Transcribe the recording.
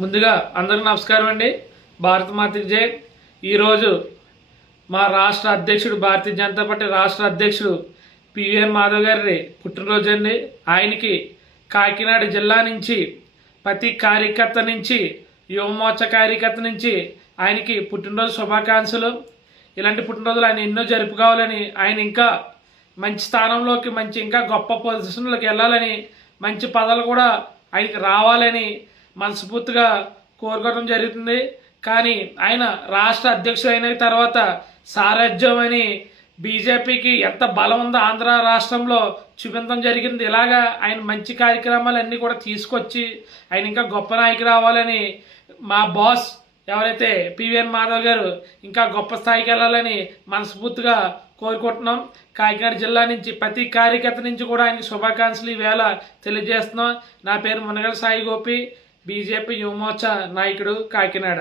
ముందుగా అందరికీ నమస్కారం అండి. భారత మాతకి జై. ఈరోజు మా రాష్ట్ర అధ్యక్షుడు, భారతీయ జనతా పార్టీ రాష్ట్ర అధ్యక్షుడు పివిఎన్ మాధవ్ గారి పుట్టినరోజు అండి. ఆయనకి కాకినాడ జిల్లా నుంచి ప్రతి కార్యకర్త నుంచి, యువమోర్చా కార్యకర్త నుంచి ఆయనకి పుట్టినరోజు శుభాకాంక్షలు. ఇలాంటి పుట్టినరోజులు ఆయన ఎన్నో జరుపుకోవాలని, ఆయన ఇంకా మంచి స్థానంలోకి, ఇంకా గొప్ప పొజిషన్లోకి వెళ్ళాలని, మంచి పదవులు కూడా ఆయనకి రావాలని మనస్ఫూర్తిగా కోరుకోవడం జరుగుతుంది. కానీ ఆయన రాష్ట్ర అధ్యక్షుడు అయిన తర్వాత సారథ్యం అని బీజేపీకి ఎంత బలం ఉందో ఆంధ్ర రాష్ట్రంలో చూపించడం జరిగింది. ఇలాగా ఆయన మంచి కార్యక్రమాలన్నీ కూడా తీసుకొచ్చి ఆయన ఇంకా గొప్ప నాయకుడు రావాలని, మా బాస్ ఎవరైతే పివిఎన్ మాధవ్ గారు ఇంకా గొప్ప స్థాయికి వెళ్ళాలని మనస్ఫూర్తిగా కోరుకుంటున్నాం. కాకినాడ జిల్లా నుంచి ప్రతి కార్యకర్త నుంచి కూడా ఆయనకి శుభాకాంక్షలు ఈవేళ తెలియజేస్తున్నాం. నా పేరు మునగల సాయి గోపి, బీజేపీ యువమోర్చా నాయకుడు, కాకినాడ.